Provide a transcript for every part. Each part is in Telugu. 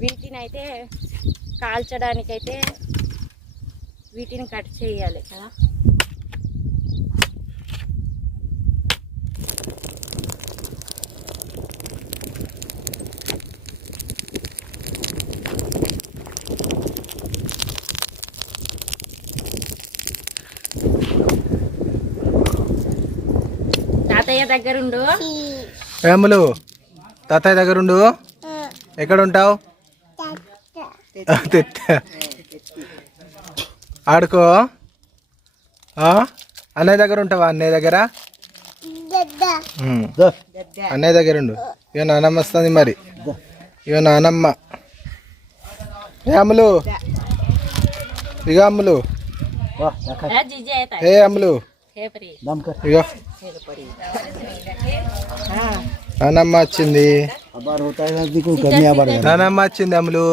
వీటిని అయితే కాల్చడానికైతే వీటిని కట్ చేయాలి కదా. తాతయ్య దగ్గరుండు? ఏములు? తాతయ్య దగ్గరుండు? ఎక్కడ ఉంటావు ఆడుకో? అన్నయ్య దగ్గర ఉంటావా? అన్నయ్య దగ్గర. అన్నయ్య దగ్గర ఉండు. ఇక నానమ్మ వస్తుంది మరి. ఇక నానమ్మ. ఏ అమ్ములు? ఇక అమ్ములు. ఏ అమ్ములు? ఇగో. నానమ్మ వచ్చింది. నానమ్మ వచ్చింది అమ్ములు.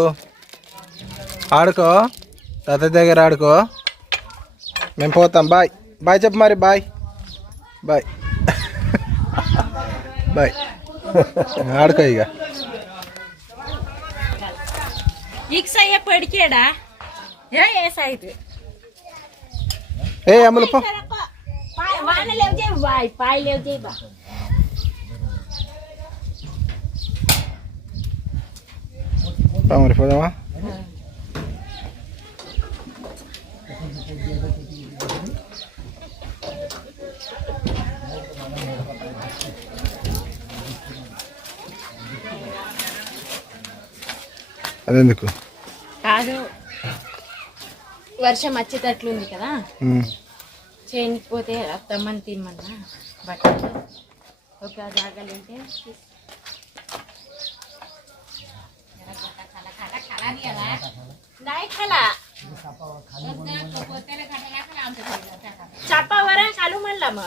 ఆడుకో. తాత దగ్గర ఆడుకో. మేము పోతాం. బాయ్. బాయ్ చెప్పు మరి. బాయ్. బాయ్. బాయ్. ఆడుకో ఇక. ఇక్స్ అయ్యే పడికేడా? ఏ సైడ్ ఏ అమ్ములు పో. బాయ్ పాయ లేవు చేయి బా. అదెందుకు? కాదు. వర్షం వచ్చేటట్లుంది కదా. ఉమ్. చేయకపోతే అత్తమ్మని తిమ్మన్నా. బట్టలు ఒక జాగాలుంటే చప్పవర కాలు మళ్ళమ్మ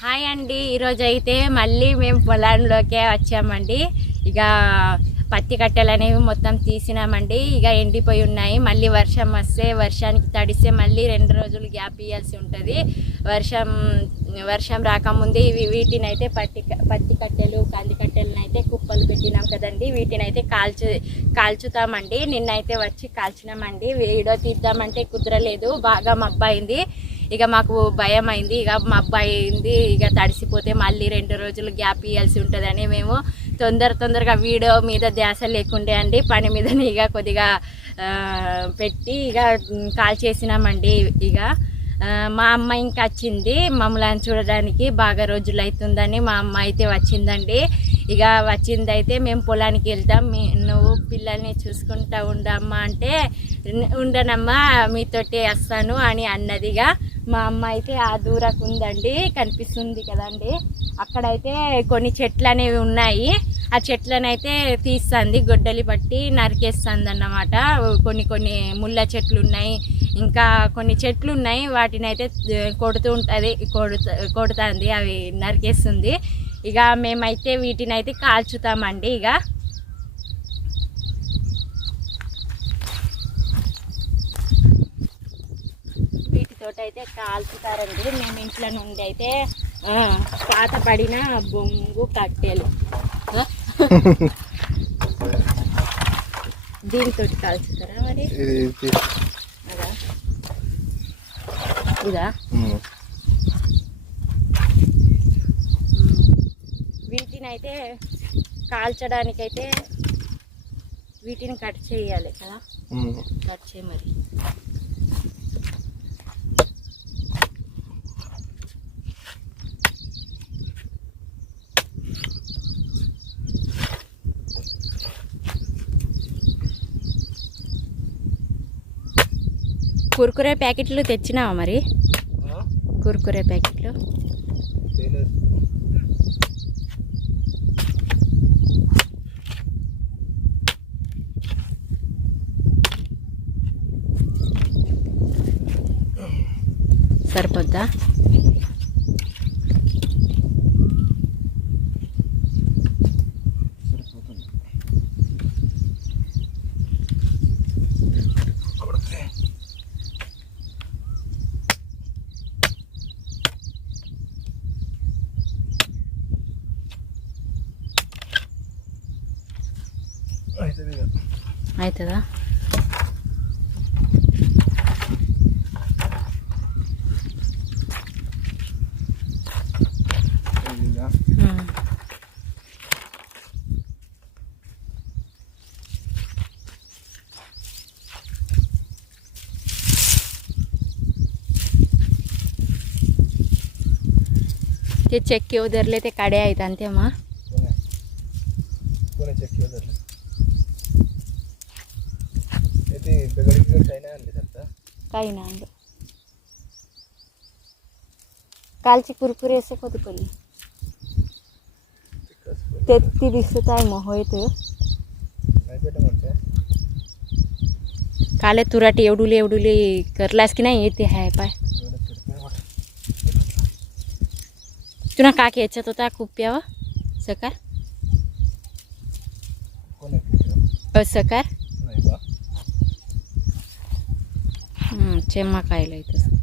హాయ్ అండి. ఈరోజు అయితే మళ్ళీ మేము పొలంలోకే వచ్చామండి. ఇక పత్తి కట్టెలు అనేవి మొత్తం తీసినామండి. ఇక ఎండిపోయి ఉన్నాయి. మళ్ళీ వర్షం వస్తే వర్షానికి తడిస్తే మళ్ళీ రెండు రోజులు గ్యాప్ ఇవ్వాల్సి ఉంటుంది. వర్షం వర్షం రాకముందే ఇవి వీటిని అయితే పత్తి పత్తి కట్టెలు కంది కట్టెలను అయితే కుప్పలు పెట్టినాం కదండి. వీటిని అయితే కాల్చు కాల్చుతామండి. నిన్నైతే వచ్చి కాల్చినామండి. వీడియో తీద్దామంటే కుదరలేదు. బాగా మబ్బైంది ఇక మాకు భయం అయింది ఇక మా అబ్బాయి అయింది ఇక తడిసిపోతే మళ్ళీ రెండు రోజులు గ్యాప్ ఇవ్వాల్సి ఉంటుందని మేము తొందర తొందరగా వీడియో మీద ధ్యాస లేకుండే అండి పని మీదనే ఇక కొద్దిగా పెట్టి ఇక కాల్ చేసినామండి ఇక. మా అమ్మ ఇంకా వచ్చింది మమ్మల్ని చూడడానికి బాగా రోజులు అవుతుందని మా అమ్మ అయితే వచ్చిందండి. ఇక వచ్చింది అయితే మేము పొలానికి వెళ్తాం మీ నువ్వు పిల్లల్ని చూసుకుంటా ఉండమ్మా అంటే ఉండనమ్మా మీతోటి వస్తాను అని అన్నదిగా మా అమ్మ అయితే ఆ దూరకు ఉందండి కనిపిస్తుంది కదండి. అక్కడైతే కొన్ని చెట్లు అనేవి ఉన్నాయి. ఆ చెట్లను అయితే తీస్తుంది గొడ్డలి పట్టి నరికేస్తుంది అన్నమాట కొన్ని కొన్ని ముళ్ళ చెట్లు ఉన్నాయి ఇంకా కొన్ని చెట్లు ఉన్నాయి వాటిని అయితే కొడుతూ ఉంటుంది కొడుతు కొడుతుంది అవి నరికేస్తుంది. ఇక మేమైతే వీటిని అయితే కాల్చుతామండి ఇక వీటితోటి అయితే కాల్చుతారండి మేము ఇంట్లో నుండి అయితే పాత పడిన బొంగు కట్టెలు? దీంతో కాల్చుతారా మరి ఇది. అదా. వీటిని అయితే కాల్చడానికైతే వీటిని కట్ చేయాలి కదా. కట్ చేయి మరి కుర్కురే ప్యాకెట్లు తెచ్చినావా మరి? కుర్కురే ప్యాకెట్లు. సరిపోద్దా? అవుతుందా ఇది ఇక. ఉమ్. ते चक्के उधरले ते काड्या आहेत आणि तेव्हा पुणे ते दगड गिगड काही नाही आणले आता काही नाही आणलं. कालची कुरकुरे असे कधी पडली? ते ती दिसत आहे मग होय ते. नाही पेट म्हणते. काले तुराटी एवढुली एवढुली करलास की नाही येते हाय पाय. तुला काक याच्यात होता खूप प्यावा सकार? कोण आहे नाही हम्म, चेम्मा खायला इथं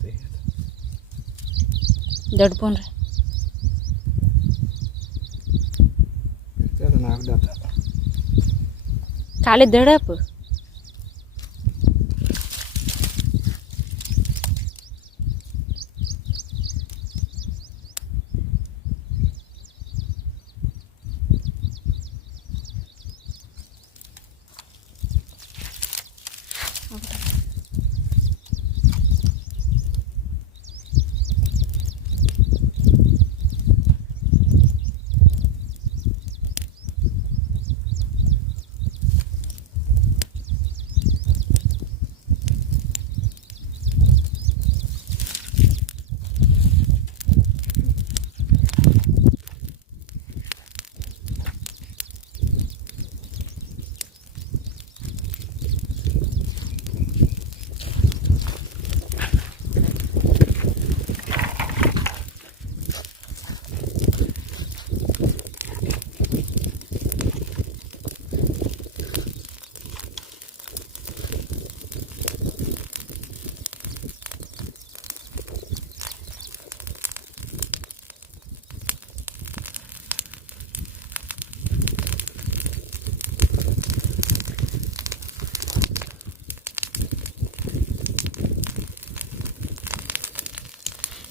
ते दडपून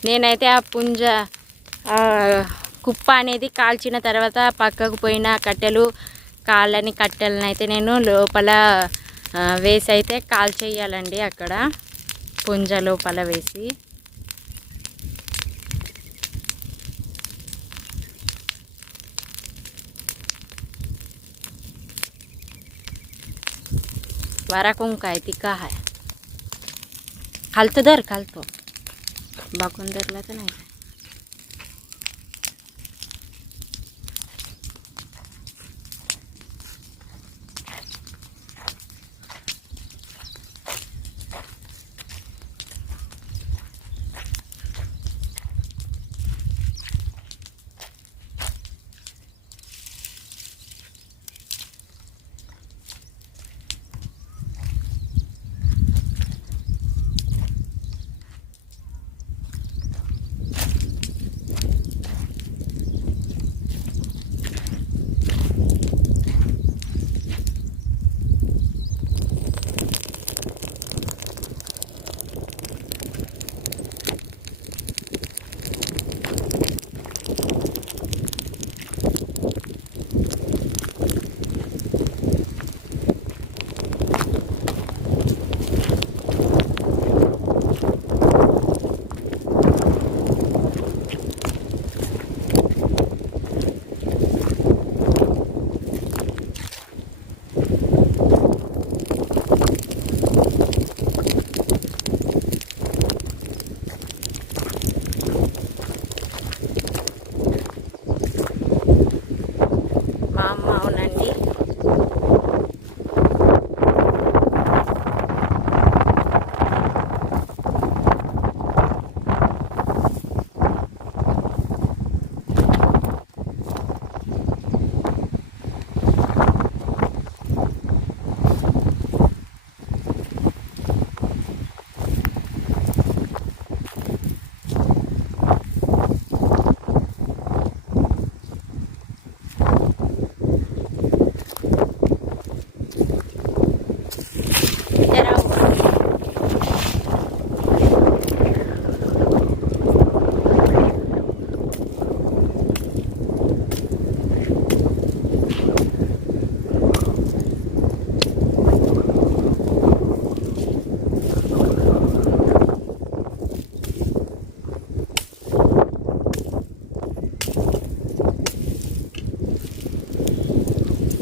నేనైతే ఆ పుంజ ఆ కుప్ప అనేది కాల్చిన తర్వాత పక్కకు పోయిన కట్టెలు కాళ్ళని కట్టెలను అయితే నేను లోపల ఆ, వేసి అయితే కాల్ చేయాలండి అక్కడ పుంజ లోపల వేసి वाराकुंक काय तिका हाय खालतं धर खालतो Va a conder la tenencia.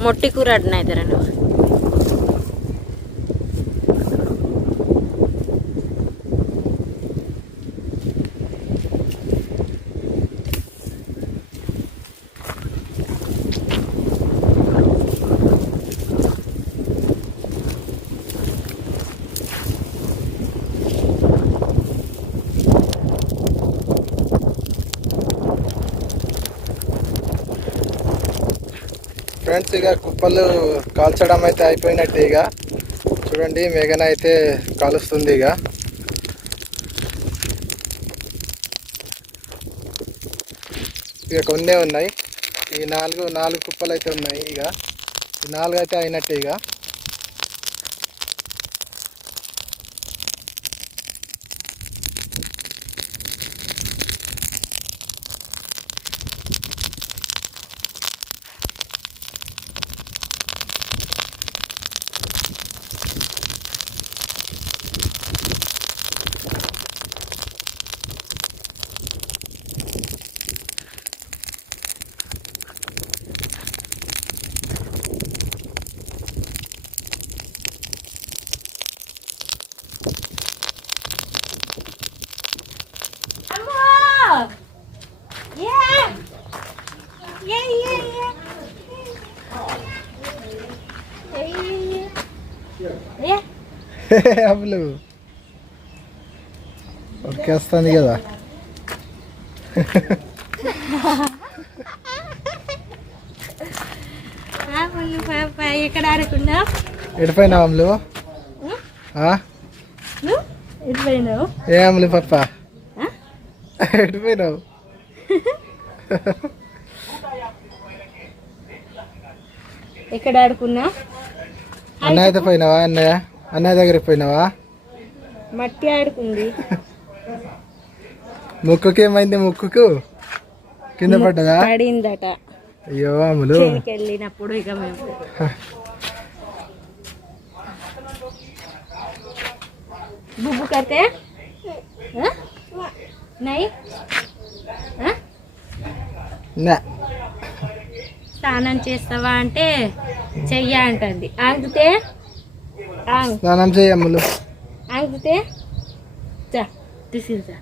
ಮೊಟ್ಟಿ ಕೂರ ಅಡ್ನ ಇದ್ದಾರೆ ನಾವು ఫ్రెండ్స్ ఇక కుప్పలు కాల్చడం అయితే అయిపోయినట్టే ఇక. చూడండి మేఘన అయితే కాలుస్తుంది ఇక. ఇక కొన్నే ఉన్నాయి. ఈ నాలుగు నాలుగు కుప్పలు అయితే ఉన్నాయి ఇక. ఈ నాలుగు అయితే అయినట్టే ఇక. అప్పులు ఒక్కేస్తుంది కదా. ఎక్కడ ఆడుకున్నా ఎడిపోయినా అమ్ములు ఏ అమ్ములు పప్ప? ఎడిపోయినావు? ఎక్కడ ఆడుకున్నా? అన్నయ్య పోయినావా? అన్నయ్య? అన్నయ్య దగ్గర పోయినావా? మట్టి ఆడుకుంది. ముక్కుకి ఏమైంది ముక్కుకు? కింద పడ్డదా? పడిందట. అయ్యో అమ్ములు. వెళ్ళినప్పుడు ఇక మేము. బుబ్బు కడితే? నై? నా. స్నానం చేస్తావా అంటే చెయ్య అంటుంది. ఆంగితే ఆంగ్. స్నానం చేయి అమ్ములు. ఆంగితే చా తీసుకురా